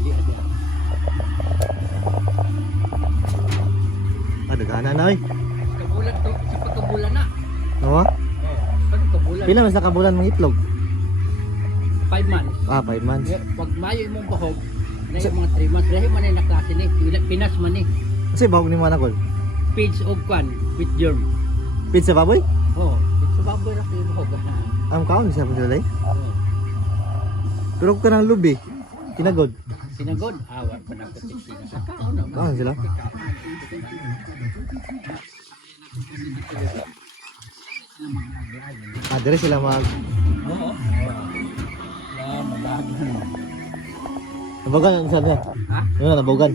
di dia. Dagana na oy. Kabulan to, sa pagkabulan na. Oo. Pagkabulan. Pila mas nakabulan mong itlog? 5 months. 5 months. Pag Mayo imong bahog, na yung mga 3 months, dahil man ay naklase ni, Pinas man ni. Kasi bahog ni mga nakol. Pigs og kwan, with germ. Pizza baboy? Oh, sa baboy ra kayo bahog. Ang kaon siya mo sila. Oh. Pero kung kanang lubi, kinagod. Sinagod, awa pa na kasi sinasakaon na. Kaon sila. Dire sila mag Oo. nabogan ang sabi. Ha? Yun nabogan.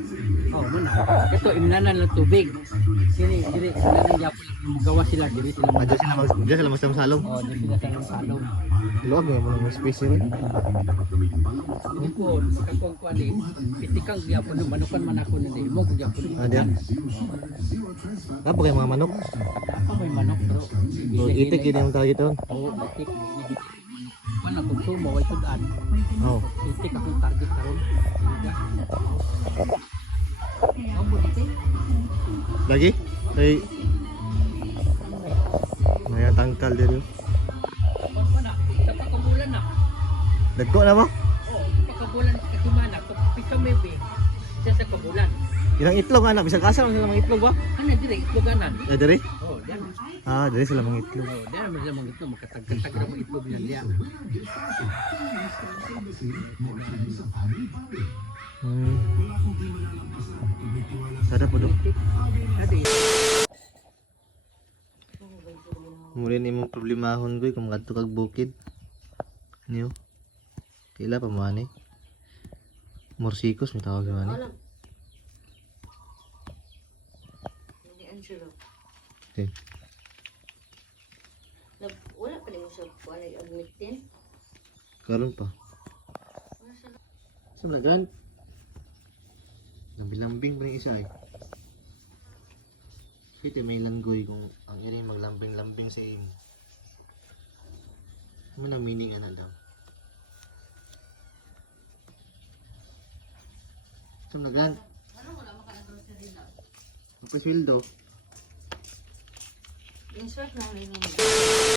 Oh, muna. Ito imnanan ng tubig. Sini sila nang yapon magawa sila diri sila. Diyan sila magsalong. Oh, diri sila sa salong. Luwag mo mga space rin. Hindi ko kakong kwali. Pitikang gyapon manukan man ako ni mo kung gyapon. Diyan. Apa kayo mga manok? Ako may manok pero So, itik yun yung tawag ito. oh, itik. Kuan ako sumo way sudan. Oo. Itik akong target karon. Ako itik. Lagi? Ay. May tangkal din yun. Kuan pa na. Sa pagkabulan na. Dagko na mo? Oh, pagkabulan sa kasimana ko pika maybe sa kabulan. Ilang itlog anak, bisag asa man sila mga itlog ba? Ano dire itloganan? Dire? Oh, diyan. Dire sila mga itlog. Oh, diyan man sila mga itlog makatagtag ra mo itlog niya diyan. Sada po do. Adi. Muli ni mong problemahon ko kung kadto kag bukid. Niyo. Kila pa man eh. Morsikos may tawag man eh. Okay. Wala pala yung sa kuwan ay admitin. Karon pa. Sa blagan. Lambi-lambing pa rin isa eh. Kita may langgoy kung ang iri maglambing-lambing sa imo. Ano na meaning ana daw? Sa blagan. Ano wala maka-grocery na? Ang pasweldo. Insert na rin